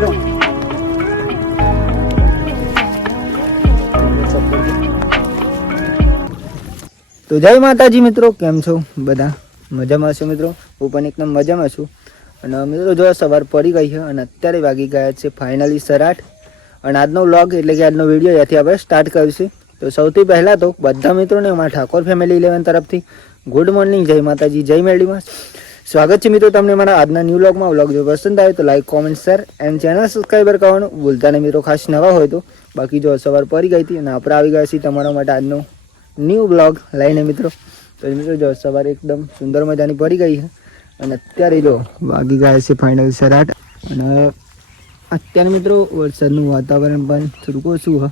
મિત્રો. તો જય માતાજી મિત્રો, કેમ છો બધા? મજામાં છો મિત્રો? હું પણ એકદમ મજામાં છું. અને મિત્રો જો સવાર પડી ગઈ છે અને અત્યારે વાગી ગયા છે ફાઇનલી 8:30. અને આજનો વ્લોગ એટલે કે આજનો વિડીયો ત્યાંથી આપણે સ્ટાર્ટ કરીશું. તો સૌથી પહેલાં તો બધા મિત્રોને અમારા ઠાકોર ફેમિલી 11 તરફથી ગુડ મોર્નિંગ, જય માતાજી, જય મેરડીમાં. સ્વાગત છે મિત્રો તમને મારા આજના ન્યૂ વ્લોગમાં. વ્લોગ જો પસંદ આવે તો like, comment, share and channel subscriber કરવાનું ભૂલતા નહીં મિત્રો, ખાસ નવા હોય તો. બાકી જો સવાર પડી ગઈ હતી અને આપણે આવી ગયા છીએ તમારા માટે આજનો ન્યૂ બ્લોગ લઈને મિત્રો. તો મિત્રો જો સવારે એકદમ સુંદર મજાની પડી ગઈ છે અને અત્યારે જો વાગી ગયા છે ફાઇનલ 8:30. અને અત્યારે મિત્રો વરસાદનું વાતાવરણ પણ થોડુંક ઓછું છે.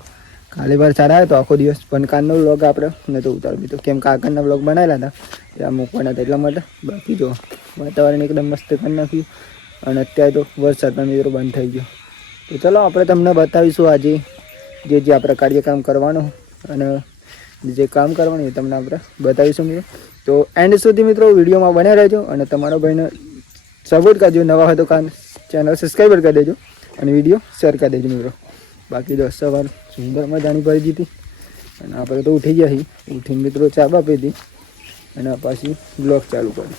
કાલે વરસાદ આવ્યો તો આખો દિવસ, પણ કાલનો વ્લોગ આપણે નહોતો ઉતાર્યો મિત્રો, કેમ કાકાના વ્લોગ બનાવેલા હતા ત્યાં મૂકવાના હતા એટલા માટે. બાકી જો વાતાવરણ એકદમ મસ્ત કરી નાખ્યું અને અત્યારે તો વરસાદ પણ મિત્રો બંધ થઈ ગયો. તો ચલો આપણે તમને બતાવીશું આજે જે આપણે કાર્યક્રમ કરવાનો અને જે કામ કરવાનું એ તમને આપણે બતાવીશું મિત્રો. તો એન્ડ સુધી મિત્રો વિડીયોમાં બને રહેજો અને તમારા ભાઈને સપોર્ટ કરજો. નવા હોય તો ચેનલ સબસ્ક્રાઈબર કરી દેજો અને વિડીયો શેર કરી દેજો મિત્રો. બાકી જો સવાર સુંદર મજાની પડી હતી અને આપણે તો ઉઠી ગયા છીએ. ઉઠીને મિત્રો ચા આપી હતી અને પાછી બ્લોગ ચાલુ કરી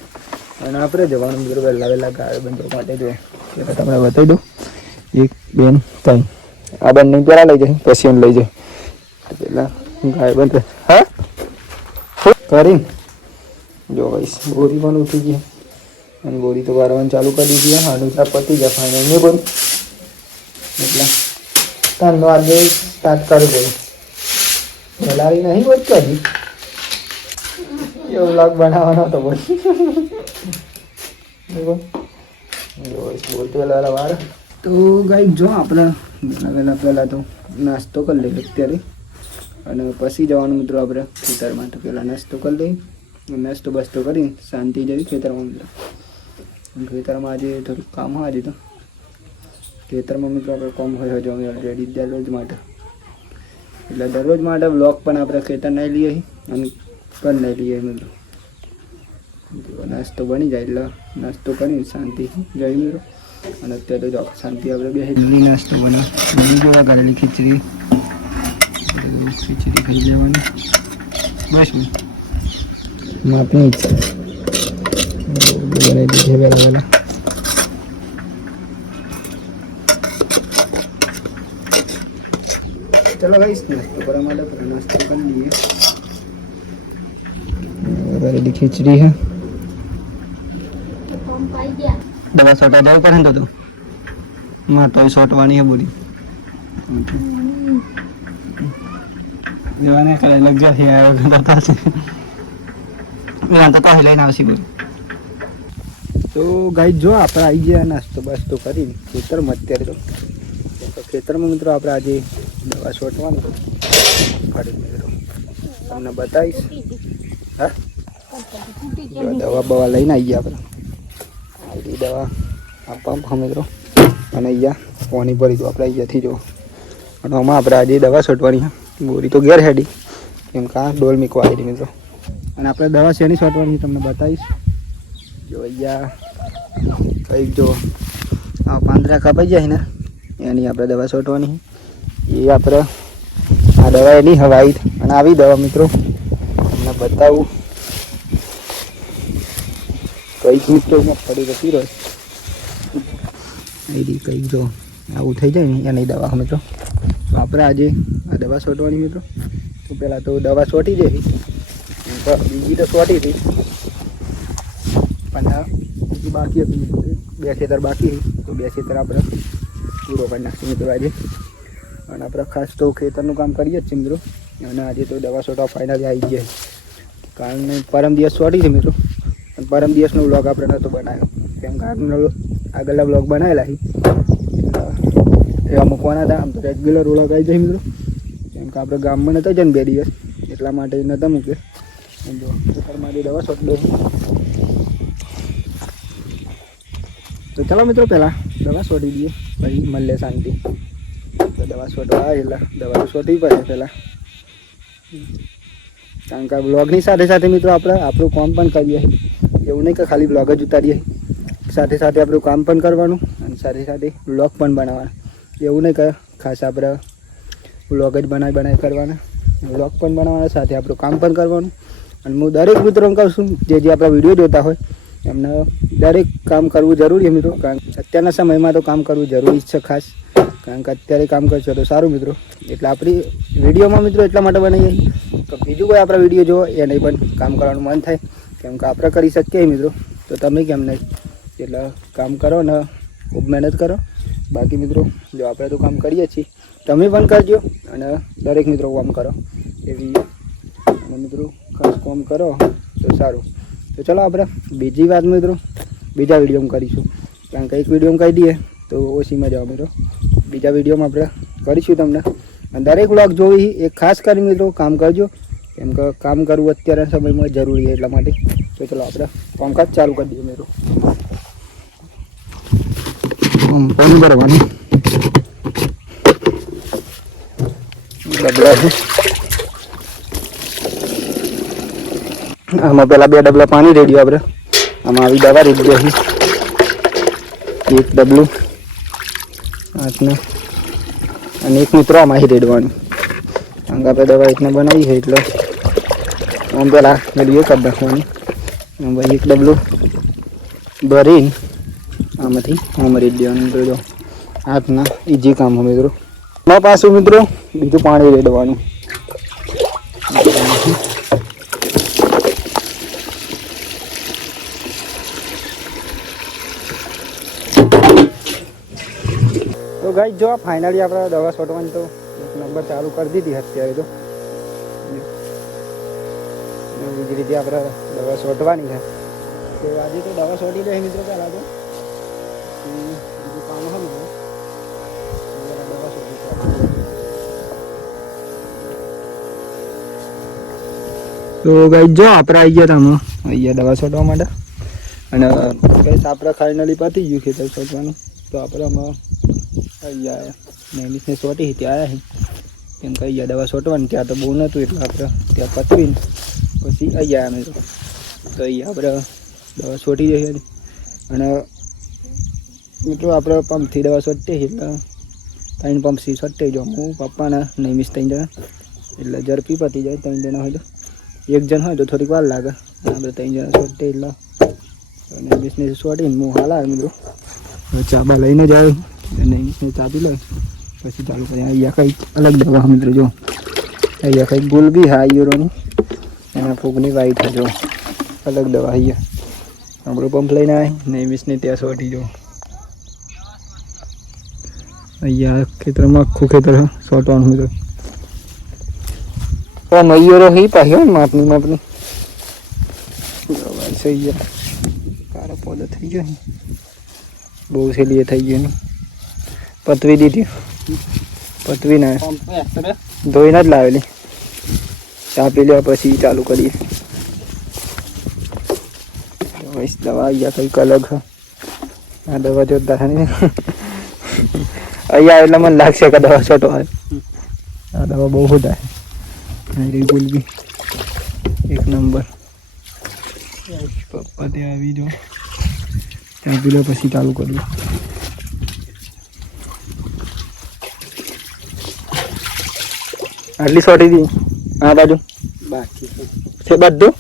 અને આપણે જવાનું મિત્રો વહેલા ગાય બંધો માટે. જો એટલે તમને બતાવી દઉં, 1 2 3 આ બંને પહેલાં લઈ જાય પછી એને લઈ જાય. પહેલાં ગાય બંધ હા કરીને જો ભાઈ બોરી પણ ઉઠી ગઈ અને બોરી તો વારવાનું ચાલુ કરી દીધી. આનું પતી ગયા ફાઇનલ નહીં બોલ એટલે તારનો આજે સ્ટાર્ટ કરવું પડ્યું. બોલાવી નહીં બોલ હજી એવો વ્લોગ બનાવવાનો હતો બોલ બોલતો વહેલા વાર. તો ગાઈ જો આપણે પહેલાં તો નાસ્તો કરી લઈએ અત્યારે અને પછી જવાનું મિત્રો આપણે ખેતરમાં. તો પહેલાં નાસ્તો કરી લઈએ, નાસ્તો બસ્તો કરીને શાંતિ જઈએ ખેતરમાં મિત્રો. ખેતરમાં આજે થોડુંક કામ હોય. આજે તો ખેતરમાં મિત્રો આપણે કામ હોય જો ઓલરેડી દરરોજ માટે, એટલે દરરોજ માટે બ્લોગ પણ આપણે ખેતર નહીં લઈએ અને પણ નહીં લઈએ મિત્રો. નાસ્તો બની જાય એટલે નાસ્તો કરીને શાંતિ જઈએ મિત્રો. અને અત્યારે તો જો શાંતિ આપણે બેસી નાસ્તો બનાવી જોવા કરેલી ખીચડી ખાઈ જવાની બસ માપની બનાવી દીધી વહેલા. ચલો ગાઈસ નાસ્તો કરવા માટે નાસ્તો કરી લઈએ. કરેલી ખીચડી છે. દવા સોટા જવું પડે ને તો માં તો સોટવાની છે બોલી દેવાને કરે લગ્યા છે તો પાસે લઈને આવશે બોલી. તો ગાઈ જો આપણે આવી ગયા નાસ્તો બાસ્તો કરીને ખેતરમાં. અત્યારે તો ખેતરમાં મિત્રો આપણે આજે દવા છોટવાનું ફરી મિત્રો તમને બતાવીશ. હા દવા બવા લઈને આવી ગયા આપણે. આવી દવા આપવા મિત્રો અને અહીંયા પાણી ભરી દઉં આપણે અહીંયાથી જો. અને આમાં આપણે આજે દવા છોટવાની. બોરી તો ઘેર હેડી કેમ કે આ ડોલ મીકવા આવી મિત્રો. અને આપણે દવા શેની છોટવાની તમને બતાવીશ. જો અહીંયા કંઈક જો આ પાંદડા કપાઈ જાય ને એની આપણે દવા છોટવાની. એ આપણે આ દવા એની હવાઈ અને આવી દવા મિત્રો તમને બતાવું. કંઈક મિત્રો ફરી જતી રહે કંઈક જો આવું થઈ જાય ને એની દવા મિત્રો. તો આપણે આજે આ દવા છોટવાની મિત્રો. તો પહેલાં તો દવા છોટી દે બીજી તો છોટી હતી પણ બીજી બાકી હતી. 2 ખેતર બાકી તો 2 ખેતર આપણે પૂરો કરી નાખીએ મિત્રો આજે. અને આપણે ખાસ તો ખેતરનું કામ કરીએ જ છે મિત્રો. અને આજે તો દવા છોટવા ફાઇનલી આવી જાય. કારણ પરમ દિવસ છોટી છે મિત્રો. અને પરમ દિવસનો વ્લોગ આપણે નહોતો બનાવ્યો કેમ કે આગળના વ્લોગ બનાવેલા એવા મૂકવાના હતા. આમ તો રેગ્યુલર વ્લોગ આવી જાય મિત્રો કેમ કે આપણે ગામમાં નહોતા જાય ને 2 દિવસ એટલા માટે નહોતા મૂકે. જો ખેતરમાં જે દવા છોટ દે. તો ચાલો મિત્રો પહેલાં દવા છોટી દઈએ પછી મળે શાંતિ. તો દવા છોટવા આવે એટલે દવા તો છોટવી પડે પહેલાં. કારણ કે બ્લોગની સાથે સાથે મિત્રો આપણે આપણું કામ પણ કરીએ. એવું નહીં કે ખાલી બ્લોગ જ ઉતારીએ, સાથે સાથે આપણું કામ પણ કરવાનું અને સાથે સાથે વ્લોગ પણ બનાવવાના. એવું નહીં કે ખાસ આપણે વ્લોગ જ બનાવી કરવાના, વ્લોગ પણ બનાવવાના, સાથે આપણું કામ પણ કરવાનું. અને હું દરેક મિત્રોને કહું છું જે આપણા વિડીયો જોતા હોય એમને દરેક કામ કરવું જરૂરી છે મિત્રો. કારણ કે અત્યારના સમયમાં તો કામ કરવું જરૂરી છે ખાસ, કારણ કે અત્યારે કામ કરશો તો સારું મિત્રો. એટલે આપણી વિડીયોમાં મિત્રો એટલા માટે બનાવીએ તો બીજું કોઈ આપણા વિડીયો જોવો એને પણ કામ કરવાનું મન થાય, કેમ કે આપણે કરી શકીએ મિત્રો, તો તમે કેમ નહીં. એટલે કામ કરો ને ખૂબ મહેનત કરો. બાકી મિત્રો જો આપણે તો કામ કરીએ છીએ, તમે પણ કરજો અને દરેક મિત્રો કામ કરો એવી. અને મિત્રો ખાસ કામ કરો તો સારું. તો ચલો આપણે બીજી વાત મિત્રો બીજા વિડીયોમાં કરીશું, કારણ કે એક વિડીયોમાં કહી દઈએ તો ઓછીમાં જાઓ મિત્રો. બીજા વિડીયોમાં આપણે કરીશું તમને. અને દરેક વ્લોગ જોવી એક ખાસ કરી મિત્રો કામ કરજો, કેમ કે કામ કરવું અત્યારના સમયમાં જરૂરી છે એટલા માટે. તો ચલો આપણે કામકાજ ચાલુ કરી દઈએ મિત્રો. પાણી ભરવાનું ડબલા છે, આમાં પેલા 2 ડબલા પાણી રેડ્યું આપણે. આમાં આવી દવા રેડી દઈએ, એક ડબલું હાથને અને એક મિત્રો આમાં રેડવાનું. કારણ કે આપણે દવા રીતના બનાવી છે એટલે આમ પેલા રેડીઓ કરી નાખવાની. ભાઈ એક ડબલું ભરીને આમાંથી આમ રેડી દેવાનું મિત્રો. જો હાથના ઈજી કામ હોય મિત્રો. એમાં પાછું મિત્રો બીજું પાણી રેડવાનું. તો ગાઈસ જો ફાઇનલી આપણે દવા છોટવાની તો એક નંબર ચાલુ કરી દીધી અત્યારે. તો બીજી રીતે આપણે દવા છોટવાની છે. તો આજે તો દવા છોટી દે મિત્રો. પહેલાં તો બીજું કામ હોય મિત્રો દવા છોટી. તો ગાઈસ જો આપણે આવી ગયા હતા અહીંયા દવા છોટવા માટે. અને ગાઈસ આપણે ફાઇનલી પતી ગયું ખેતર છોટવાનું. તો આપણે આમાં અહીંયા મેમિસને છોટી ત્યાં આવ્યા છે, કેમ કે અહીંયા દવા છોટવાની ત્યાં તો બહુ નહોતું એટલે આપણે ત્યાં પતવીને પછી અહીંયા અમે તો અહીંયા આપણે દવા છોટી જઈએ. અને મિત્રો આપણે પંપથી દવા છોટતી એટલે 3 પંપથી છોટતી જો હું પપ્પાના મેમિસ 3 જણા એટલે ઝડપી પતી જાય. 3 જણા હોય તો, 1 જણ હોય તો થોડીક વાર લાગે. આપણે 3 જણા છોટતી એટલે મેમિસને છોટીને હું હાલ આવે મિત્રો ચાબા લઈને જ આવ્યો. મેમિસને ચાબી લે પછી ચાલુ કરીએ. અહીંયા કંઈક અલગ દવા મિત્રો જો અહીંયા કંઈક ગુલબી હા યુરોની એના ફૂગની વાઈટ જો અલગ દવા. અહીંયા આપણો પંપ લઈને આવે મેમિસને ત્યાં છોટી જો. અહીંયા ખેતરમાં આખું ખેતર છોટવાનું મિત્રો. મયુરો હી પાહ્યો માપની સહી ગયા. કાળો પોદો થઈ ગયો, બહુ સહેલી થઈ ગયો ને. પતવી દીધી, પતવી ના ધોઈને જ લાવેલી. ચા પી લેવા પછી ચાલુ કરીએ. દવા અહીંયા કંઈક અલગ છે. આ દવા જોતા અહીંયા એટલે મને લાગશે કે દવા છોટો હોય. આ દવા બહુ બધા ગુલબી એક નંબર. પપ્પા ત્યાં આવી જો ત્યાં પી લો પછી ચાલુ કરીએ. આટલી છોટી હતી આ બાજુ બાકી છે બધું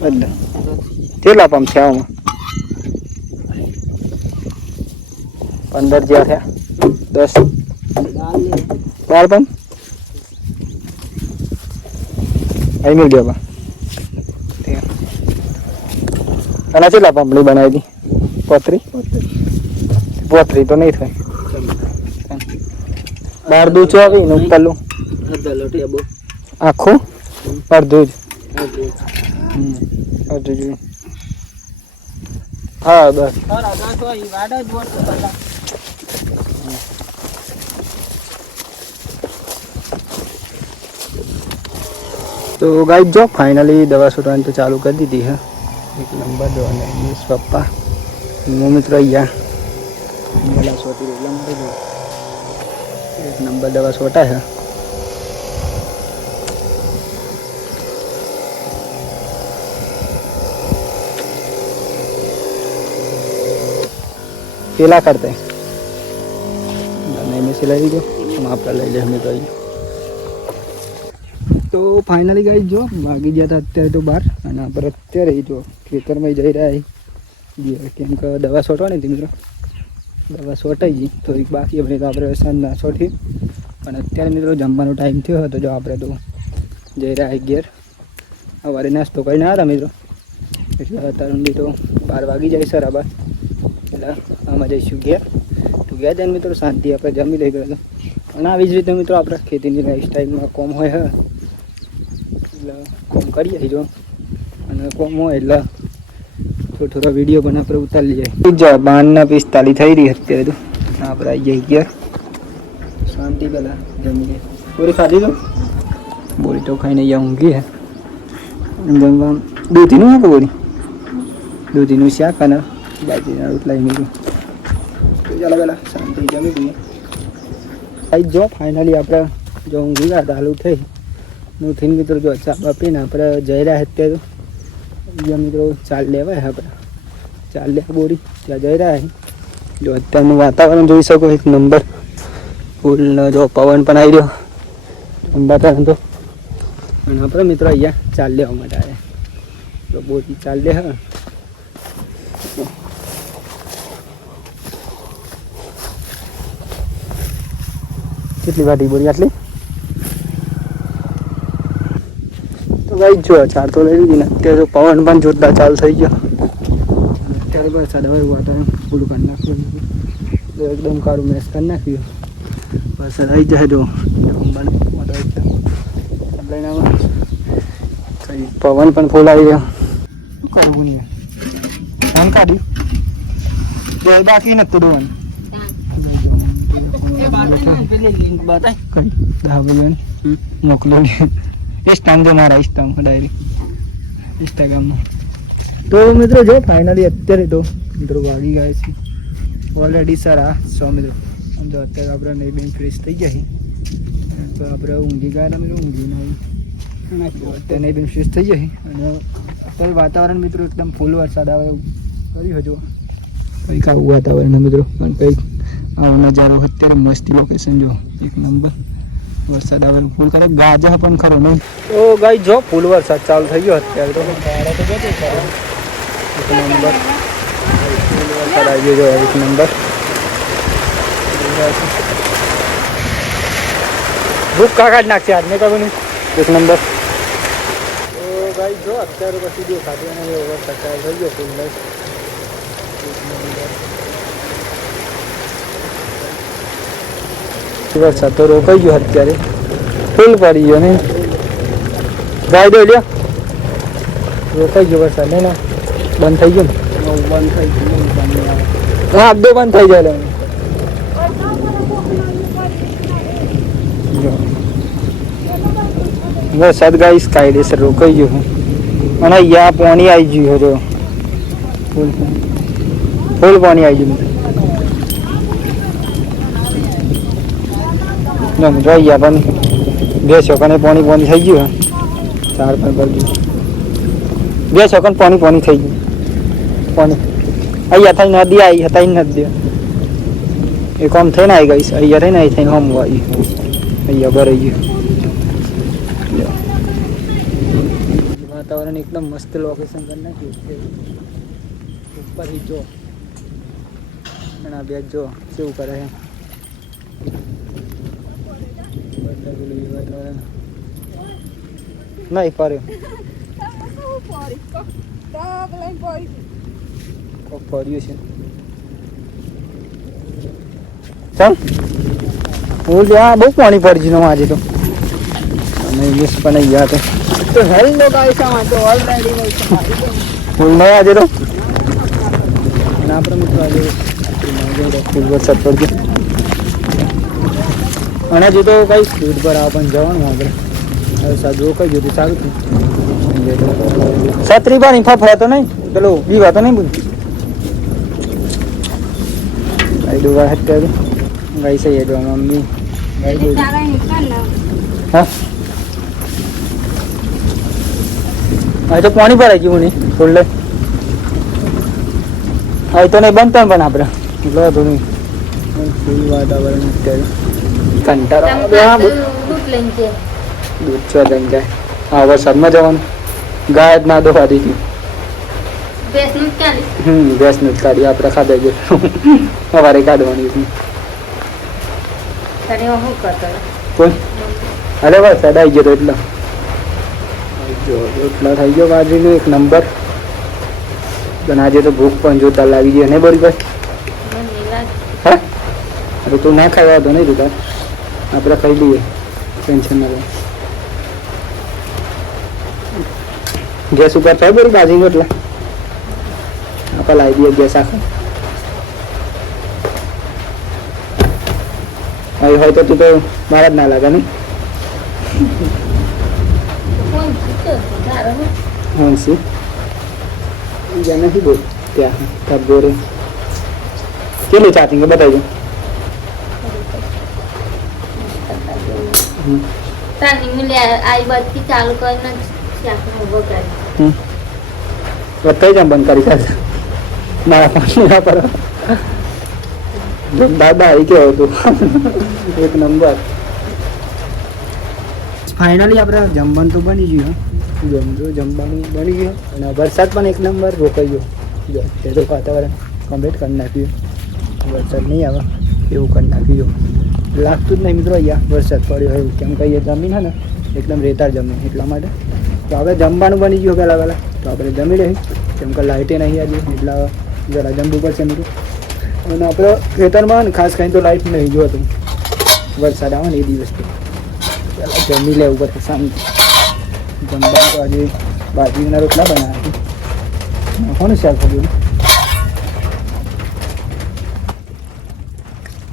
બધા. કેટલા પંપ છે આમાં? 15 જ્યાં થયા 10 12 પંપ અહીં મિલ ગયો. અને કેટલા પંપની બનાવી હતી? 35 તો નહીં થાય. 12 દૂધ આવી ને ઉપરલું આખું અડધું જ અડધું જ. હા બસ. તો ગાઈસ જો ફાઇનલી દવા છોટવાની તો ચાલુ કરી દીધી હે. એક નંબર દવા ને પપ્પા હું મિત્રો અહીંયા દવા છોટી એટલા માટે જો એક નંબર દવા છોટા છે. પેલા કરતા નહીં મેસી લઈ લીધો આપણે લઈ લે અમે તો ફાઇનલી ગાઈ જો વાગી ગયા હતા અત્યારે તો બહાર અને આપણે અત્યારે જો ખેતરમાં જઈ રહ્યા કેમ કે દવા છોટવાની હતી મિત્રો દવા છોટાઈ ગઈ થોડીક બાકી આપણે તો આપણે સાંજના છોટી અને અત્યારે મિત્રો જમવાનો ટાઈમ થયો હતો જો આપણે તો જઈ રહ્યા ઘેર સવારે નાસ્તો કરીને આવ્યા મિત્રો એટલે અત્યારે ઊંડી તો 12 વાગી જાય સર આબાર એટલે આમાં જઈશું ઘેર તો ગયા જાય મિત્રો શાંતિ આપણે જમી લઈ ગયો અને આવી જ રીતે મિત્રો આપણે ખેતીની લાઈફસ્ટાઈલમાં કોમ હોય એટલે કોમ કરીએ જો અને કોમ હોય એટલે થોડો વિડીયો પણ આપણે ઉતારી લઈએ જો 12:45 થઈ રહી અત્યારે તો આપણે આવી જઈએ ઘેર શાંતિ પહેલાં જમીએ પૂરી ખાધી તો બોરી તો ખાઈને અહીંયા ઊંઘી હે જમવા દૂધીનું હા બોરી દૂધીનું શાક અને બાજરીના રોટલા મૂક્યું તો ચાલો પહેલાં શાંતિ જમી દઈએ આઈ જો ફાઇનલી આપણે જો ઊંઘી ગયા હતા હાલું થઈ નૂથીને મિત્રો જો ચા બાપીને આપણે જઈ રહ્યા અત્યારે તો મિત્રો ચાલ લેવાય આપણે ચાલ લે બોરી ત્યાં જઈ રહ્યા જો અત્યારનું વાતાવરણ જોઈ શકો એક નંબર ફૂલ જો પવન પણ આવી રહ્યો વાતાવરણ તો અને આપણે મિત્રો અહીંયા ચાલ લેવા માટે આવ્યા તો બોરી ચાલ લે હા કેટલી વાટી બોરી આટલી તો ભાઈ જો ચાર તો લઈ લીધી ને અત્યારે તો પવન પણ જોરદાર ચાલુ થઈ ગયો અત્યારે વરસાદ હવે વાતાવરણ પૂરું કરી નાખ્યું એકદમ કાળું મેસ કરી નાખ્યું વરસાદ આવી જાય તો પવન પણ ફૂલ આવી ગયો શું કરવું નહીં ધાન કાઢ્યું બાકી નથી દોવાનું મોકલો ઇન્સ્ટામ તો મારા ઇન્સ્ટામ ડાયરી ઇન્સ્ટાગ્રામમાં તો મિત્રો જો ફાઇનલી અત્યારે તો મિત્રો વાગી ગયા છે ઓલરેડી સારા 100 મિત્રો જો અત્યારે આપણે નહીં બેન ફ્રેશ થઈ ગયા તો આપણે ઊંઘી ગયા મિત્રો ઊંઘીને અત્યારે નહીં બેન ફ્રેશ થઈ જાય અને અત્યારે વાતાવરણ મિત્રો એકદમ ફૂલ વરસાદ આવે એવું કર્યું હજુ કંઈક આવું વાતાવરણ મિત્રો પણ કંઈક આવો નજારો અત્યારે મસ્તી લોકેશન જો એક નંબર વરસાદ આવે ફૂલ કરે ગાજર પણ ખરો નહીં તો ગાઈ જો ફૂલ વરસાદ ચાલુ થઈ ગયો અત્યારે તો એક નંબર ફૂલ વરસાદ આવી ગયો એક નંબર ભૂખ કાઢ નાખશે આજ મેં કહ્યું નહીં એક નંબર તો ગાઈ જો અત્યારે પછી દેખાતું અને વરસાદ ચાલુ થઈ ગયો ફૂલ વરસાદ તો રોકાઈ ગયો અત્યારે ફૂલ પડી ગયો ને ગાય દો લ્યો રોકાઈ ગયો વરસાદ ને બંધ થઈ ગયો ને બંધ થઈ ગયો હા દો બંધ થઈ જાય વરસાદ ગાઈસ કાયદેસર રોકાઈ ગયો અને અહીંયા પાણી આવી ગયું હતો ફૂલ પાણી આવી ગયું જોઈએ પણ 2 સેકન્ડ પાણી થઈ ગયું 4 5 બાજુ 2 સેકન્ડ પાણી થઈ ગયું પાણી અહીંયા થઈને નદી આવી હતા નદી એ કોમ થઈને આવી ગઈ અહીંયા થઈને આવી થઈને હમ આવી અહીંયા ભરાઈ ગયું વાતાવરણ એકદમ મસ્ત લોકેશન કરી નાખ્યું ઉપર જો અને આ બે જો કેવું કરે છે નહીં ફર્યો ફર્યું છે ચાલ હું ત્યાં બહુ પાણી પડી ગયું આજે તો અને ઇંગ્લિશ પણ અહીંયા તો હેલ્લો ગાઈસ આમાં તો ઓલરેડી ફૂલ નહીં આજે તો અને આપણે મિત્રો આજે ફૂલ વરસાદ પડી ગયો અને હજુ તો કઈ સ્પીડ પર આ પણ જવાનું આપણે સાદું રોકાઈ ગયું સારું થયું છત્રી પાણી ફફડાતો નહીં પેલો બીવા તો નહીં બધું ગાઈ દો ગાય અત્યારે ગાઈ સહી દો મમ્મી ગાઈ દો હા હા તો પાણી ભરાઈ ગયું નહીં ફૂલ હા તો નહીં બનતા પણ આપણે એટલે વાંધો નહીં ફૂલ વાતાવરણ અત્યારે કંટાળો દૂધ ચો લઈને જાય હા વરસાદમાં જવાનું ગાય જ ના દોવા દીધી ભેંસનું જ કાઢી આપણે ખાધા છે સવારે કાઢવાની કોઈ અરે વરસાદ આવી ગયો તો એટલા જો એટલા થઈ ગયો બાજરીનો એક નંબર પણ આજે તો ભૂખ પણ જોતા લાગી ગઈ ને બરી ભાઈ હા અરે તું ના ખાવા તો નહીં જોતા આપણે ખાઈ લઈએ ટેન્શન ના લે ગેસ ઉપર થાય બરી બાજરી એટલે આપણે લાવી દઈએ ગેસ આખો અહીં હોય તો તું તો મારા જ ના લાગે નહીં હંસી જ્યાં નથી બોલ ત્યાં તબ બોરે કેટલી ચાર્જિંગ બતાવી બતાવી જામ બંધ કરી ચાલશે મારા પાણી ના પર દાદા આવી કેવું હતું એક નંબર ફાઇનલી આપણે જમવાનું તો બની ગયું જમવાનું બની ગયું અને વરસાદ પણ એક નંબર રોકાઈ ગયો જો તે તો વાતાવરણ કમ્પ્લીટ કરી નાખ્યું વરસાદ નહીં આવે એવું કરી નાખ્યું લાગતું જ નહીં મિત્રો અહીંયા વરસાદ પડ્યો એવું કેમ કહીએ જમીન હે ને એકદમ રેતાળ જમીન એટલા માટે તો આપણે જમવાનું બની ગયું પહેલાં તો આપણે જમી રહી કેમ કે લાઇટે નહીં આજે એટલા જરા જમવું પડશે મિત્રો અને આપણે ખેતરમાં ખાસ કરીને તો લાઇટ નહીં ગયો હતું વરસાદ આવે ને એ દિવસ તો પહેલાં જમી લેવું પડશે શાંતિ જમવાનું તો આજે બાજરીના રોટલા બનાવ્યા કોને શાક કર્યું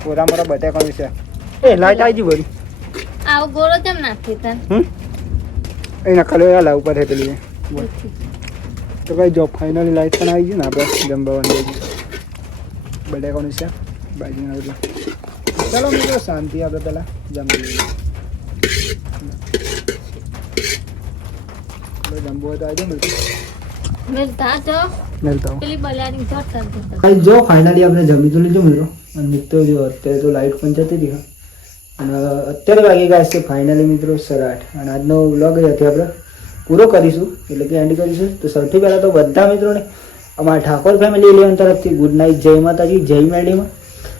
કોરા મોરા બટાકાનું શાક એ લાઈટ આવી ગઈ બરી આવો ગોળો કેમ નાખી તન એના ખાલી લાવ ઉપર પેલી તો કઈ જો ફાઇનલી લાઈટ પણ આવી ગઈ ને આપણે જમવાનું બટાકાનું શાક બાજરીના રોટલા ચાલો મિત્રો શાંતિ આપણે પહેલાં જમી લઈએ જમવું હોય તો આવજો જો ફાઇનલી આપણે જમી તો લીધું મિત્રો અને મિત્રો જો અત્યારે તો લાઇટ પણ જતી હતી અને અત્યારે વાગી ગયા છે ફાઇનલી મિત્રો 8:30 અને આજનો વ્લોગ હતી આપણે પૂરો કરીશું એટલે કે એન્ડ કરીશું તો સૌથી પહેલાં તો બધા મિત્રોને અમારા ઠાકોર ફેમિલી 11 તરફથી ગુડ નાઇટ જય માતાજી જય મેડીમાં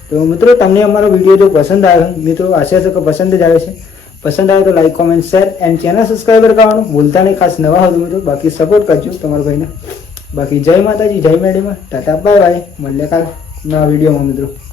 તો મિત્રો તમને અમારો વિડીયો જો પસંદ આવ્યો મિત્રો આશા છે કે પસંદ જ આવે છે પસંદ આવે તો like comment share and channel subscriber કરવાનું ભૂલતા નહીં ખાસ નવા હોય મિત્રો બાકી સપોર્ટ કરજો તમારા ભાઈને બાકી જય માતાજી જય મેડીમાં ટાટા બાય બાય મળીએ કાલ નવા વિડીયોમાં મિત્રો